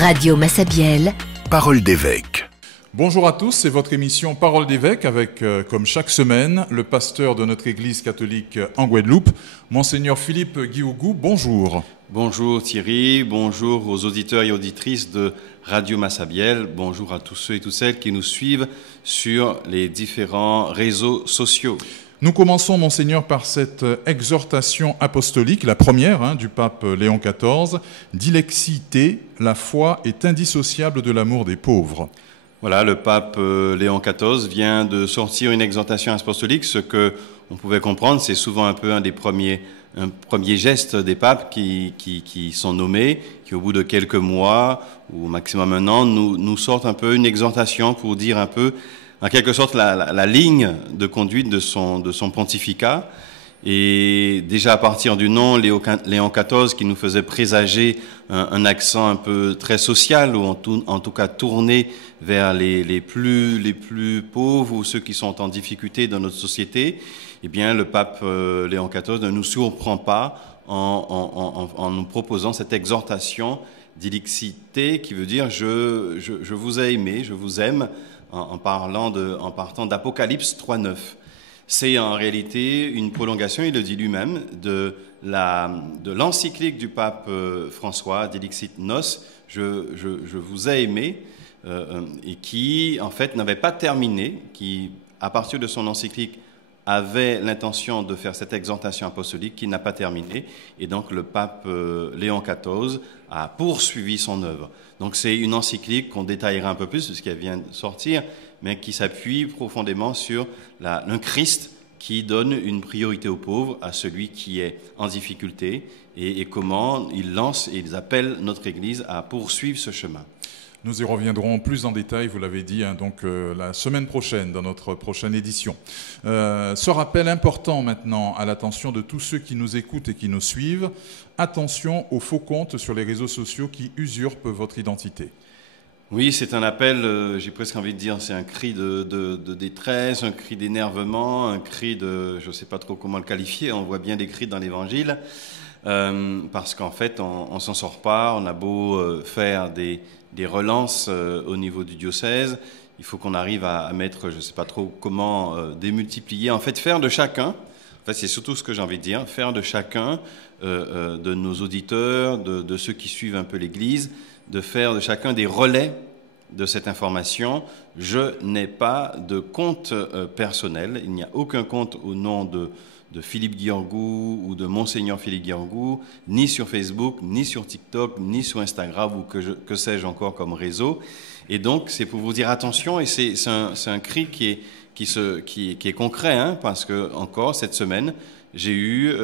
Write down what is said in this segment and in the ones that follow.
Radio Massabielle, Parole d'évêque. Bonjour à tous, c'est votre émission Parole d'évêque avec, comme chaque semaine, le pasteur de notre église catholique en Guadeloupe, Monseigneur Philippe Guiougou. Bonjour. Bonjour Thierry, bonjour aux auditeurs et auditrices de Radio Massabielle, bonjour à tous ceux et toutes celles qui nous suivent sur les différents réseaux sociaux. Nous commençons, Monseigneur, par cette exhortation apostolique, la première du pape Léon XIV, « Dilexi te, la foi est indissociable de l'amour des pauvres ». Voilà, le pape Léon XIV vient de sortir une exhortation apostolique. Ce que on pouvait comprendre, c'est souvent un peu un premier geste des papes qui sont nommés, qui au bout de quelques mois ou au maximum un an, nous sortent un peu une exhortation pour dire un peu, en quelque sorte, la ligne de conduite de son pontificat. Et déjà à partir du nom Léon XIV, qui nous faisait présager un accent un peu très social, ou en tout cas tourné vers les plus pauvres ou ceux qui sont en difficulté dans notre société, eh bien le pape Léon XIV ne nous surprend pas en nous proposant cette exhortation Dilexi te, qui veut dire je vous ai aimé, je vous aime, en partant d'Apocalypse 3:9. C'est en réalité une prolongation, il le dit lui-même, de l'encyclique du pape François, Dilexit nos, je vous ai aimé, et qui, en fait, n'avait pas terminé, qui, à partir de son encyclique, avait l'intention de faire cette exhortation apostolique qui n'a pas terminé. Et donc, le pape Léon XIV a poursuivi son œuvre. Donc, c'est une encyclique qu'on détaillera un peu plus, puisqu'elle vient de sortir, mais qui s'appuie profondément sur un Christ qui donne une priorité aux pauvres, à celui qui est en difficulté, et comment il lance et il appelle notre Église à poursuivre ce chemin. Nous y reviendrons plus en détail, vous l'avez dit, la semaine prochaine, dans notre prochaine édition. Ce rappel important maintenant à l'attention de tous ceux qui nous écoutent et qui nous suivent. Attention aux faux comptes sur les réseaux sociaux qui usurpent votre identité. Oui, c'est un appel, j'ai presque envie de dire, c'est un cri de détresse, un cri d'énervement, un cri de, je ne sais pas trop comment le qualifier, on voit bien des cris dans l'Évangile, parce qu'en fait, on ne s'en sort pas, on a beau faire des relances au niveau du diocèse, il faut qu'on arrive à mettre, je ne sais pas trop comment démultiplier, en fait, faire de chacun, en fait, c'est surtout ce que j'ai envie de dire, faire de chacun, de nos auditeurs, de ceux qui suivent un peu l'Église, de faire de chacun des relais de cette information. Je n'ai pas de compte personnel, il n'y a aucun compte au nom de Philippe Guiougou ou de Monseigneur Philippe Guiougou, ni sur Facebook, ni sur TikTok, ni sur Instagram ou que sais-je encore comme réseau. Et donc, c'est pour vous dire attention, et c'est un cri qui est concret, parce que encore cette semaine, j'ai eu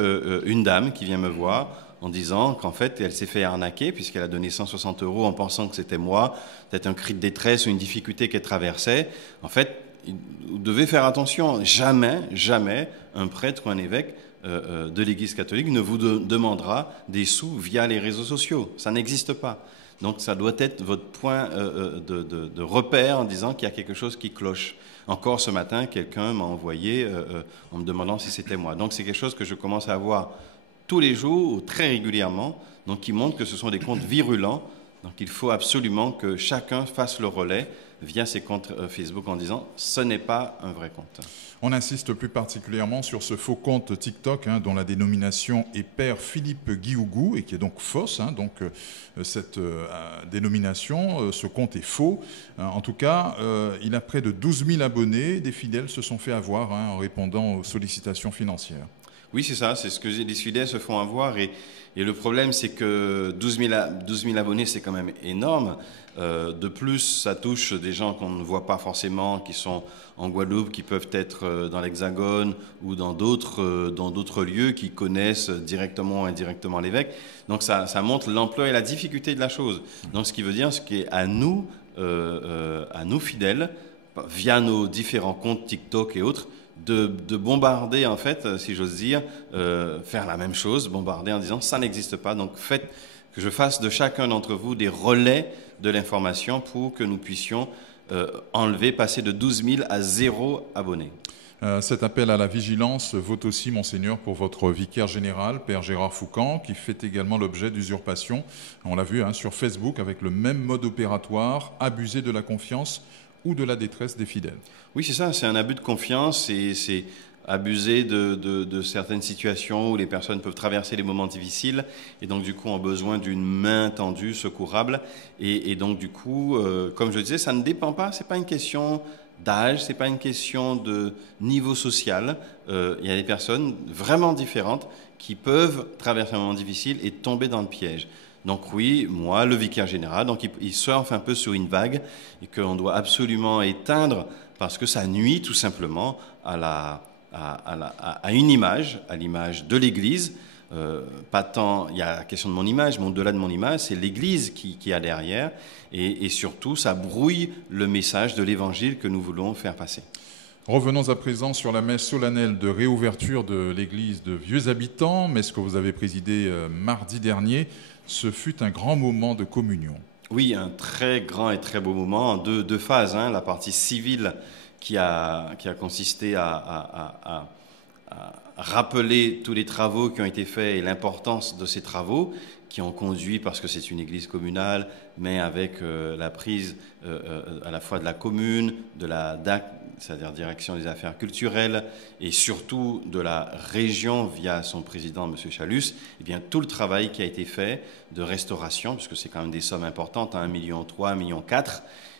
une dame qui vient me voir en disant qu'en fait, elle s'est fait arnaquer puisqu'elle a donné 160 € en pensant que c'était moi, peut-être un cri de détresse ou une difficulté qu'elle traversait. En fait, vous devez faire attention. Jamais un prêtre ou un évêque de l'Église catholique ne vous demandera des sous via les réseaux sociaux. Ça n'existe pas. Donc, ça doit être votre point de repère en disant qu'il y a quelque chose qui cloche. Encore ce matin, quelqu'un m'a envoyé en me demandant si c'était moi. Donc, c'est quelque chose que je commence à voir tous les jours ou très régulièrement, donc qui montre que ce sont des comptes virulents. Donc il faut absolument que chacun fasse le relais via ses comptes Facebook en disant « ce n'est pas un vrai compte ». On insiste plus particulièrement sur ce faux compte TikTok dont la dénomination est Père Philippe Guiougou et qui est donc fausse. Cette dénomination, ce compte est faux. En tout cas, il a près de 12 000 abonnés. Des fidèles se sont fait avoir en répondant aux sollicitations financières. Oui, c'est ça, c'est ce que les fidèles se font avoir. Et le problème, c'est que 12 000 abonnés, c'est quand même énorme. De plus, ça touche des gens qu'on ne voit pas forcément, qui sont en Guadeloupe, qui peuvent être dans l'Hexagone ou dans d'autres lieux, qui connaissent directement ou indirectement l'évêque. Donc ça montre l'ampleur et la difficulté de la chose. Donc ce qui veut dire, ce qui est à nous fidèles, via nos différents comptes TikTok et autres, de bombarder, en fait, si j'ose dire, faire la même chose, bombarder en disant « ça n'existe pas ». Donc faites que je fasse de chacun d'entre vous des relais de l'information pour que nous puissions passer de 12 000 à 0 abonnés. Cet appel à la vigilance vaut aussi, Monseigneur, pour votre vicaire général, Père Gérard Foucan, qui fait également l'objet d'usurpation. On l'a vu sur Facebook, avec le même mode opératoire, abuser de la confiance ou de la détresse des fidèles. Oui, c'est ça, c'est un abus de confiance et c'est abuser de certaines situations où les personnes peuvent traverser des moments difficiles et donc du coup ont besoin d'une main tendue, secourable. Et donc du coup, comme je le disais, ça ne dépend pas, c'est pas une question d'âge, c'est pas une question de niveau social. Il y a des personnes vraiment différentes qui peuvent traverser un moment difficile et tomber dans le piège. Donc oui, moi, le vicaire général, donc il surfe un peu sur une vague et qu'on doit absolument éteindre parce que ça nuit tout simplement à une image, à l'image de l'Église. Pas tant, il y a la question de mon image, mais au-delà de mon image, c'est l'Église qui a derrière. Et surtout, ça brouille le message de l'Évangile que nous voulons faire passer. Revenons à présent sur la messe solennelle de réouverture de l'église de Vieux Habitants, messe que vous avez présidée mardi dernier. Ce fut un grand moment de communion. Oui, un très grand et très beau moment, en deux phases. La partie civile qui a consisté à rappeler tous les travaux qui ont été faits et l'importance de ces travaux qui ont conduit, parce que c'est une église communale, mais avec la prise à la fois de la commune, de la DAC, c'est-à-dire Direction des Affaires culturelles, et surtout de la région via son président, M. Chalus, eh bien, tout le travail qui a été fait de restauration, puisque c'est quand même des sommes importantes, 1,3 million, 1,4 million,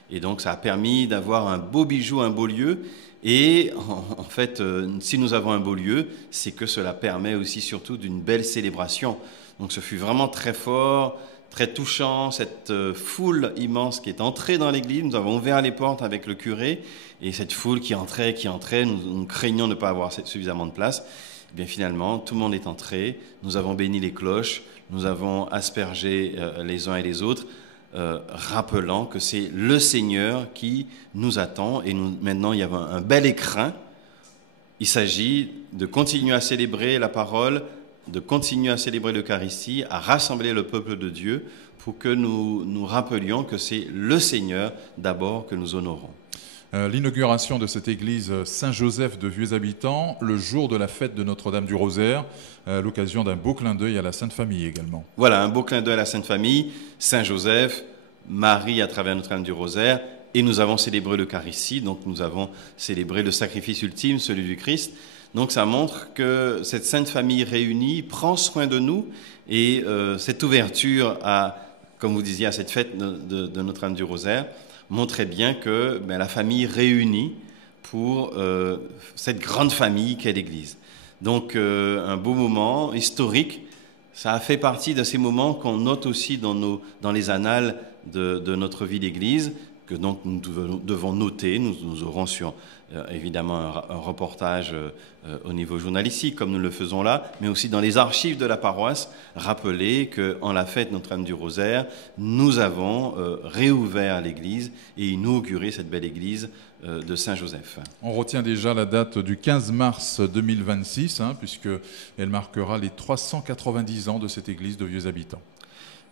et donc ça a permis d'avoir un beau bijou, un beau lieu. Et en fait, si nous avons un beau lieu, c'est que cela permet aussi surtout d'une belle célébration. Donc ce fut vraiment très fort, très touchant, cette foule immense qui est entrée dans l'église. Nous avons ouvert les portes avec le curé, et cette foule qui entrait, nous craignons de ne pas avoir suffisamment de place. Et bien finalement, tout le monde est entré, nous avons béni les cloches, nous avons aspergé les uns et les autres, rappelant que c'est le Seigneur qui nous attend. Et maintenant, il y a un bel écrin. Il s'agit de continuer à célébrer la parole, de continuer à célébrer l'Eucharistie, à rassembler le peuple de Dieu pour que nous rappelions que c'est le Seigneur d'abord que nous honorons. L'inauguration de cette église Saint-Joseph de Vieux Habitants, le jour de la fête de Notre-Dame du Rosaire, l'occasion d'un beau clin d'œil à la Sainte Famille également. Voilà, un beau clin d'œil à la Sainte Famille, Saint-Joseph, Marie à travers Notre-Dame du Rosaire, et nous avons célébré l'Eucharistie, donc nous avons célébré le sacrifice ultime, celui du Christ. Donc ça montre que cette Sainte Famille réunie prend soin de nous, et cette ouverture comme vous disiez, à cette fête de Notre-Dame du Rosaire, montrait bien que la famille réunie pour cette grande famille qu'est l'Église. Donc un beau moment historique, ça a fait partie de ces moments qu'on note aussi dans les annales de notre vie d'Église, que donc nous devons noter. Nous aurons sur évidemment un reportage au niveau journalistique, comme nous le faisons là, mais aussi dans les archives de la paroisse, rappeler qu'en la fête Notre-Dame du Rosaire, nous avons réouvert l'église et inauguré cette belle église de Saint-Joseph. On retient déjà la date du 15 mars 2026, puisqu'elle marquera les 390 ans de cette église de Vieux Habitants.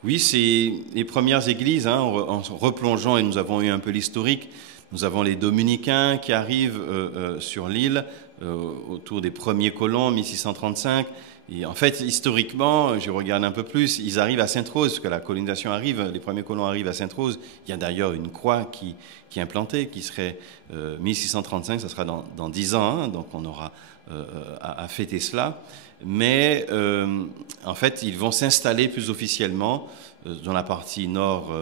Oui, c'est les premières églises, en replongeant, et nous avons eu un peu l'historique. Nous avons les dominicains qui arrivent sur l'île autour des premiers colons, 1635. Et en fait, historiquement, je regarde un peu plus, ils arrivent à Sainte-Rose, parce que la colonisation arrive, les premiers colons arrivent à Sainte-Rose. Il y a d'ailleurs une croix qui est implantée, qui serait 1635, ça sera dans 10 ans, donc on aura à fêter cela. Mais en fait, ils vont s'installer plus officiellement dans la partie nord,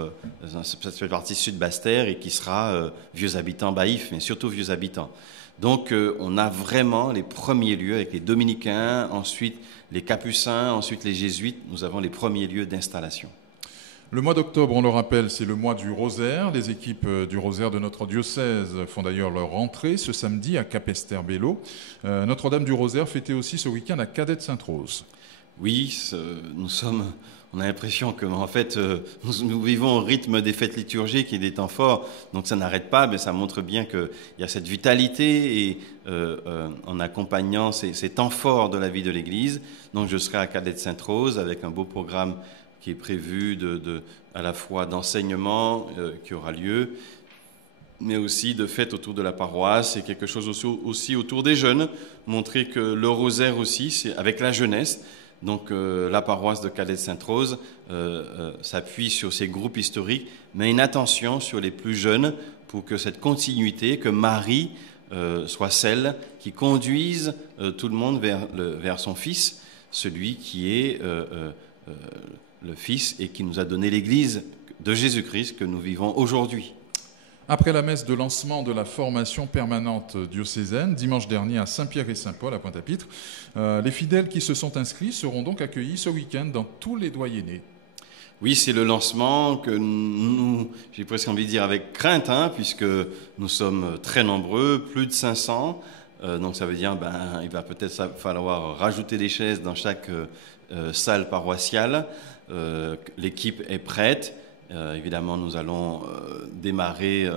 dans cette partie sud Basse-Terre, et qui sera Vieux Habitants Baïf, mais surtout Vieux Habitants. Donc on a vraiment les premiers lieux avec les dominicains, ensuite les capucins, ensuite les jésuites. Nous avons les premiers lieux d'installation. Le mois d'octobre, on le rappelle, c'est le mois du Rosaire. Les équipes du Rosaire de notre diocèse font d'ailleurs leur rentrée ce samedi à Capesterre-Belle-Eau. Notre-Dame du Rosaire fêtait aussi ce week-end à Cadet-Sainte-Rose. Oui, on a l'impression que en fait, nous vivons au rythme des fêtes liturgiques et des temps forts, donc ça n'arrête pas, mais ça montre bien qu'il y a cette vitalité et en accompagnant ces temps forts de la vie de l'Église. Donc je serai à Cadet-Sainte-Rose avec un beau programme qui est prévu à la fois d'enseignement qui aura lieu, mais aussi de fêtes autour de la paroisse et quelque chose aussi autour des jeunes, montrer que le rosaire aussi, c'est avec la jeunesse. Donc la paroisse de Calais-Sainte-Rose s'appuie sur ces groupes historiques, mais une attention sur les plus jeunes pour que cette continuité, que Marie soit celle qui conduise tout le monde vers son Fils, celui qui est le Fils et qui nous a donné l'Église de Jésus-Christ que nous vivons aujourd'hui. Après la messe de lancement de la formation permanente diocésaine, dimanche dernier à Saint-Pierre et Saint-Paul, à Pointe-à-Pitre, les fidèles qui se sont inscrits seront donc accueillis ce week-end dans tous les doyennés. Oui, c'est le lancement que nous, j'ai presque envie de dire avec crainte, puisque nous sommes très nombreux, plus de 500. Donc ça veut dire il va peut-être falloir rajouter des chaises dans chaque salle paroissiale. L'équipe est prête. Évidemment, nous allons démarrer,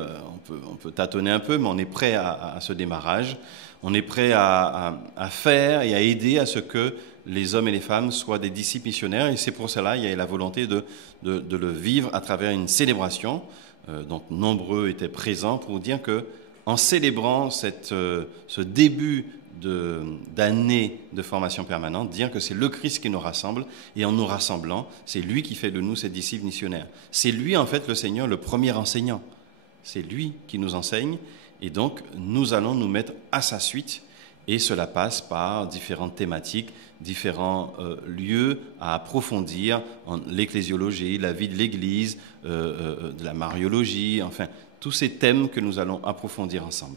on peut tâtonner un peu, mais on est prêt à ce démarrage. On est prêt à faire et à aider à ce que les hommes et les femmes soient des disciples missionnaires. Et c'est pour cela qu'il y a la volonté de le vivre à travers une célébration. Donc, nombreux étaient présents pour dire que, en célébrant ce début d'année de formation permanente, dire que c'est le Christ qui nous rassemble, et en nous rassemblant, c'est lui qui fait de nous ses disciples missionnaires. C'est lui, en fait, le Seigneur, le premier enseignant. C'est lui qui nous enseigne, et donc nous allons nous mettre à sa suite, et cela passe par différentes thématiques, différents lieux à approfondir, l'ecclésiologie, la vie de l'Église, de la mariologie, enfin, tous ces thèmes que nous allons approfondir ensemble.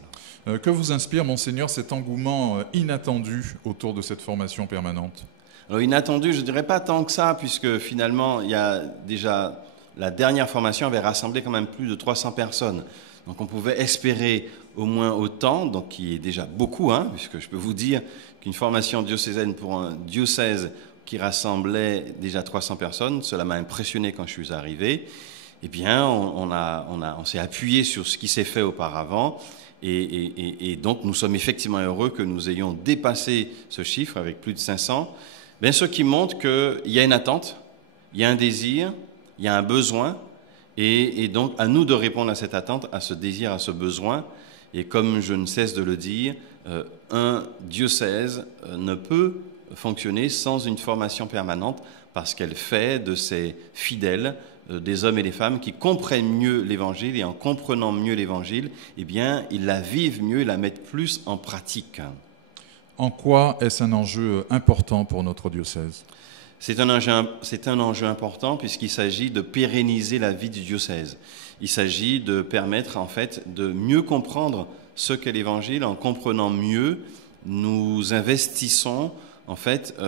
Que vous inspire, Monseigneur, cet engouement inattendu autour de cette formation permanente ? Alors, inattendu, je ne dirais pas tant que ça, puisque finalement, il y a déjà, la dernière formation avait rassemblé quand même plus de 300 personnes. Donc on pouvait espérer au moins autant, donc qui est déjà beaucoup, puisque je peux vous dire qu'une formation diocésaine pour un diocèse qui rassemblait déjà 300 personnes, cela m'a impressionné quand je suis arrivé. Eh bien, on s'est appuyé sur ce qui s'est fait auparavant, et donc nous sommes effectivement heureux que nous ayons dépassé ce chiffre avec plus de 500. Bien, ce qui montre qu'il y a une attente, il y a un désir, il y a un besoin, et donc à nous de répondre à cette attente, à ce désir, à ce besoin. Et comme je ne cesse de le dire, un diocèse ne peut fonctionner sans une formation permanente, parce qu'elle fait de ses fidèles des hommes et des femmes qui comprennent mieux l'Évangile, et en comprenant mieux l'Évangile, eh bien, ils la vivent mieux, ils la mettent plus en pratique. En quoi est-ce un enjeu important pour notre diocèse ? C'est un enjeu important puisqu'il s'agit de pérenniser la vie du diocèse. Il s'agit de permettre en fait de mieux comprendre ce qu'est l'Évangile. En comprenant mieux, nous investissons en fait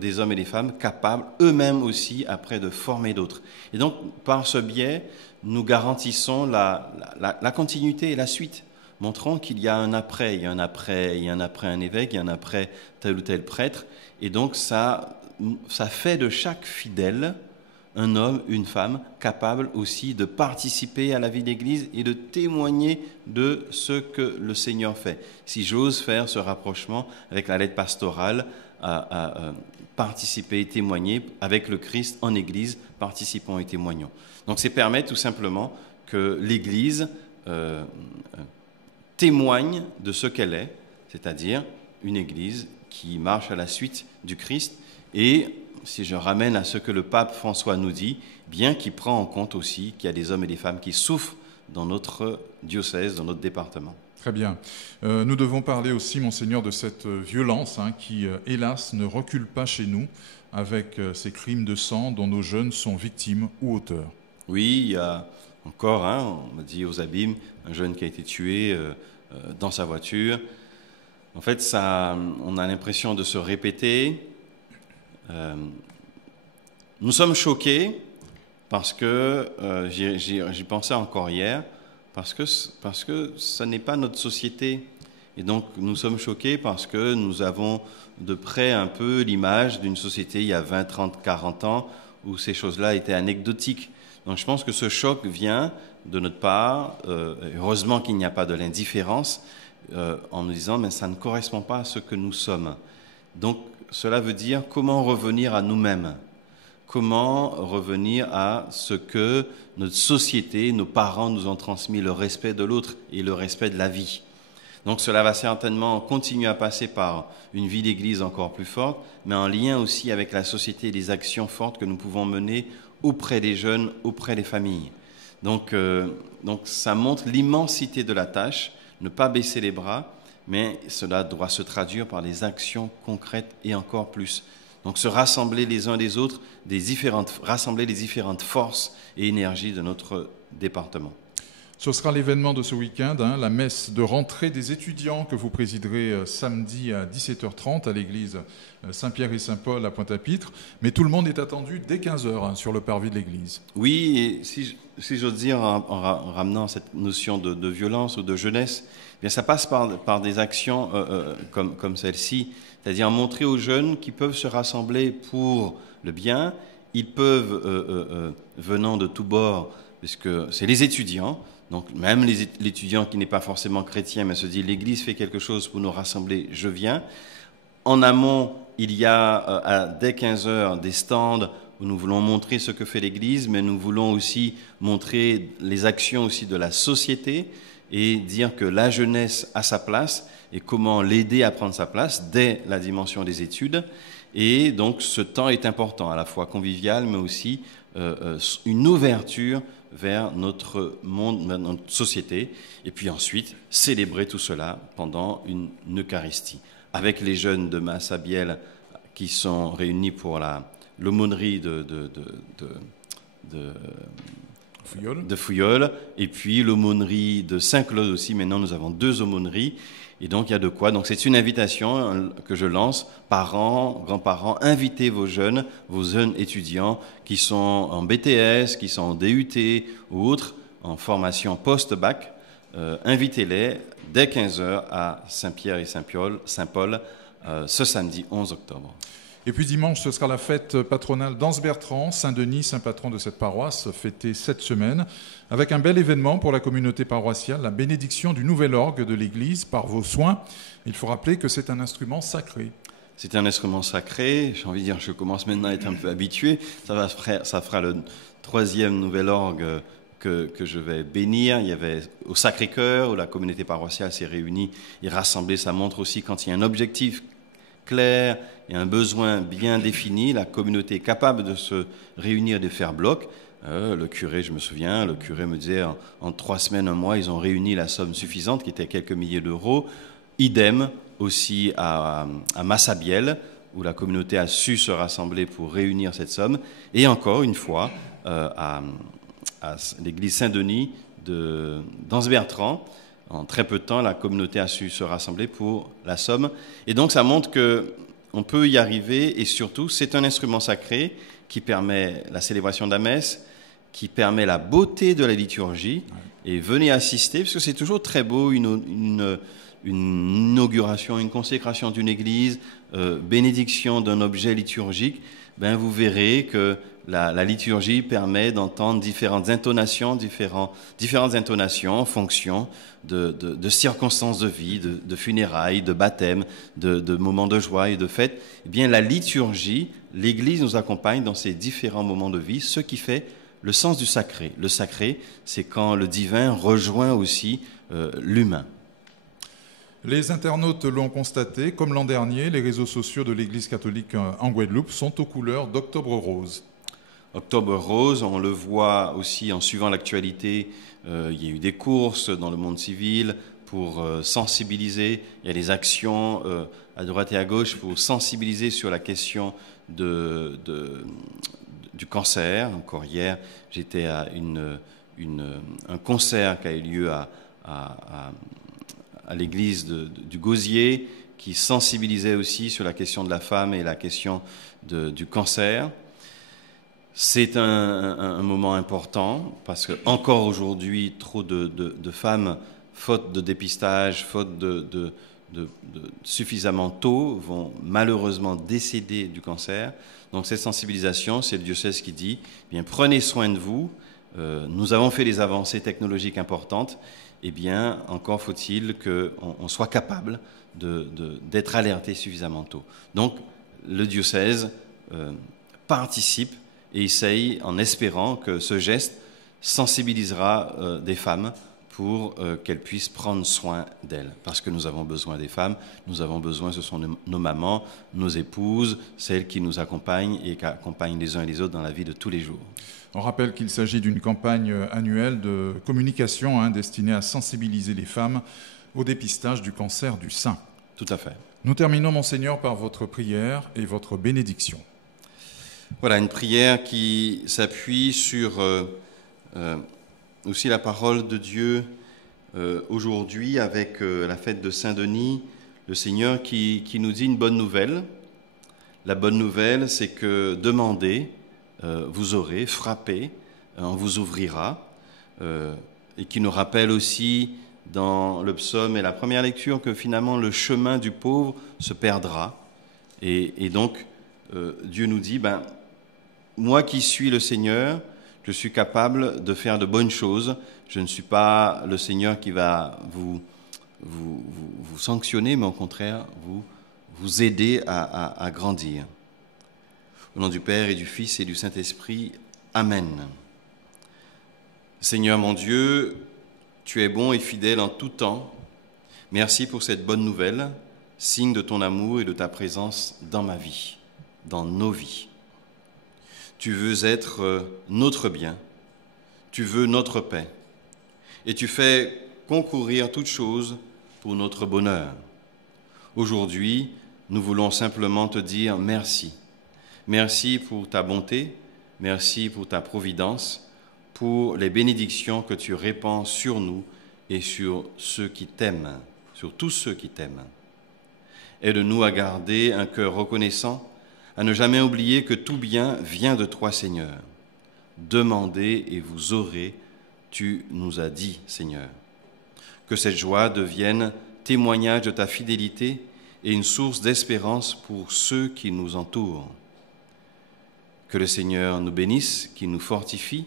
des hommes et des femmes capables eux-mêmes aussi après de former d'autres. Et donc par ce biais, nous garantissons la continuité et la suite. Montrons qu'il y a un après, il y a un après, il y a un après un évêque, il y a un après tel ou tel prêtre. Et donc ça fait de chaque fidèle un homme, une femme, capable aussi de participer à la vie d'Église et de témoigner de ce que le Seigneur fait. Si j'ose faire ce rapprochement avec la lettre pastorale, à participer et témoigner avec le Christ en Église, participons et témoignons. Donc c'est permettre tout simplement que l'Église témoigne de ce qu'elle est, c'est-à-dire une Église qui marche à la suite du Christ. Et si je ramène à ce que le pape François nous dit, bien qu'il prend en compte aussi qu'il y a des hommes et des femmes qui souffrent dans notre diocèse, dans notre département. Très bien. Nous devons parler aussi, Monseigneur, de cette violence qui, hélas, ne recule pas chez nous avec ces crimes de sang dont nos jeunes sont victimes ou auteurs. Oui, il y a encore, on m'a dit aux Abîmes, un jeune qui a été tué dans sa voiture. En fait, on a l'impression de se répéter. Nous sommes choqués parce que, j'y pensais encore hier, parce que ce n'est pas notre société. Et donc nous sommes choqués parce que nous avons de près un peu l'image d'une société il y a 20, 30, 40 ans où ces choses-là étaient anecdotiques. Donc je pense que ce choc vient de notre part, heureusement qu'il n'y a pas de l'indifférence, en nous disant mais ça ne correspond pas à ce que nous sommes. Donc cela veut dire comment revenir à nous-mêmes. comment revenir à ce que notre société, nos parents nous ont transmis, le respect de l'autre et le respect de la vie. Donc cela va certainement continuer à passer par une vie d'église encore plus forte, mais en lien aussi avec la société et les actions fortes que nous pouvons mener auprès des jeunes, auprès des familles. Donc ça montre l'immensité de la tâche, ne pas baisser les bras, mais cela doit se traduire par des actions concrètes et encore plus. Donc se rassembler les uns des autres, rassembler les différentes forces et énergies de notre département. Ce sera l'événement de ce week-end, la messe de rentrée des étudiants que vous présiderez samedi à 17h30 à l'église Saint-Pierre et Saint-Paul à Pointe-à-Pitre. Mais tout le monde est attendu dès 15h sur le parvis de l'église. Oui, et si j'ose dire, en ramenant cette notion de violence ou de jeunesse, eh bien ça passe par des actions comme celle-ci, c'est-à-dire montrer aux jeunes qu'ils peuvent se rassembler pour le bien. Ils peuvent, venant de tous bords, puisque c'est les étudiants, donc même l'étudiant qui n'est pas forcément chrétien, mais se dit l'Église fait quelque chose pour nous rassembler, je viens. En amont, il y a dès 15h des stands où nous voulons montrer ce que fait l'Église, mais nous voulons aussi montrer les actions aussi de la société et dire que la jeunesse a sa place et comment l'aider à prendre sa place dès la dimension des études. Et donc ce temps est important, à la fois convivial, mais aussi une ouverture vers notre monde, notre société, et puis ensuite célébrer tout cela pendant une Eucharistie, avec les jeunes de Massabielle qui sont réunis pour l'aumônerie de Fouilleul, et puis l'aumônerie de Saint-Claude aussi. Maintenant, nous avons 2 aumôneries, et donc il y a de quoi. Donc c'est une invitation que je lance, parents, grands-parents, invitez vos jeunes étudiants qui sont en BTS, qui sont en DUT ou autres, en formation post-bac, invitez-les dès 15h à Saint-Pierre et Saint-Paul, ce samedi 11 octobre. Et puis dimanche, ce sera la fête patronale d'Anse-Bertrand, Saint-Denis, saint patron de cette paroisse, fêtée cette semaine, avec un bel événement pour la communauté paroissiale, la bénédiction du nouvel orgue de l'Église par vos soins. Il faut rappeler que c'est un instrument sacré. C'est un instrument sacré, j'ai envie de dire, je commence maintenant à être un peu habitué. Ça fera le 3e nouvel orgue que je vais bénir. Il y avait au Sacré-Cœur, où la communauté paroissiale s'est réunie et rassemblée. Ça montre aussi quand il y a un objectif clair et un besoin bien défini, la communauté est capable de se réunir et de faire bloc. Le curé, je me souviens, le curé me disait en 3 semaines, 1 mois, ils ont réuni la somme suffisante qui était quelques milliers d'euros. Idem aussi à Massabielle, où la communauté a su se rassembler pour réunir cette somme. Et encore une fois, à l'église Saint-Denis d'Anse-Bertrand, en très peu de temps, la communauté a su se rassembler pour la somme. Et donc, ça montre qu'on peut y arriver. Et surtout, c'est un instrument sacré qui permet la célébration de la messe, qui permet la beauté de la liturgie. Et venez assister, parce que c'est toujours très beau, une inauguration, une consécration d'une église, bénédiction d'un objet liturgique. Vous verrez que la liturgie permet d'entendre différentes intonations en fonction de circonstances de vie, de funérailles, de baptême, de moments de joie et de fête. Eh bien, la liturgie, l'Église nous accompagne dans ces différents moments de vie, ce qui fait le sens du sacré. Le sacré, c'est quand le divin rejoint aussi l'humain. Les internautes l'ont constaté, comme l'an dernier, les réseaux sociaux de l'Église catholique en Guadeloupe sont aux couleurs d'Octobre Rose. Octobre Rose, on le voit aussi en suivant l'actualité, il y a eu des courses dans le monde civil pour sensibiliser, il y a des actions à droite et à gauche pour sensibiliser sur la question du cancer. Encore hier, j'étais à un concert qui a eu lieu à l'église du Gosier, qui sensibilisait aussi sur la question de la femme et la question du cancer. C'est un moment important parce que encore aujourd'hui, trop de femmes, faute de dépistage, faute de suffisamment tôt, vont malheureusement décéder du cancer. Donc cette sensibilisation, c'est le diocèse qui dit, bien prenez soin de vous. Nous avons fait des avancées technologiques importantes. Eh bien, encore faut-il qu'on soit capable d'être alerté suffisamment tôt. Donc, le diocèse participe Et Isaïe, en espérant que ce geste sensibilisera des femmes pour qu'elles puissent prendre soin d'elles. Parce que nous avons besoin des femmes, nous avons besoin, ce sont nos mamans, nos épouses, celles qui nous accompagnent et qui accompagnent les uns et les autres dans la vie de tous les jours. On rappelle qu'il s'agit d'une campagne annuelle de communication destinée à sensibiliser les femmes au dépistage du cancer du sein. Tout à fait. Nous terminons, Monseigneur, par votre prière et votre bénédiction. Voilà, une prière qui s'appuie sur aussi la parole de Dieu aujourd'hui avec la fête de Saint-Denis, le Seigneur qui nous dit une bonne nouvelle. La bonne nouvelle, c'est que demandez, vous aurez, frappez, on vous ouvrira, et qui nous rappelle aussi dans le psaume et la première lecture que finalement le chemin du pauvre se perdra. Et donc, Dieu nous dit, moi qui suis le Seigneur, je suis capable de faire de bonnes choses. Je ne suis pas le Seigneur qui va vous sanctionner, mais au contraire, vous aider à grandir. Au nom du Père et du Fils et du Saint-Esprit, Amen. Seigneur mon Dieu, tu es bon et fidèle en tout temps. Merci pour cette bonne nouvelle, signe de ton amour et de ta présence dans ma vie, dans nos vies. Tu veux être notre bien, tu veux notre paix, et tu fais concourir toutes choses pour notre bonheur. Aujourd'hui, nous voulons simplement te dire merci. Merci pour ta bonté, merci pour ta providence, pour les bénédictions que tu répands sur nous et sur ceux qui t'aiment, sur tous ceux qui t'aiment. Aide-nous à garder un cœur reconnaissant, à ne jamais oublier que tout bien vient de toi, Seigneur. Demandez et vous aurez, tu nous as dit, Seigneur. Que cette joie devienne témoignage de ta fidélité et une source d'espérance pour ceux qui nous entourent. Que le Seigneur nous bénisse, qu'il nous fortifie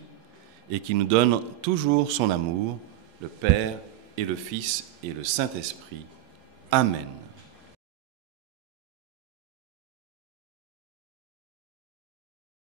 et qu'il nous donne toujours son amour, le Père et le Fils et le Saint-Esprit. Amen.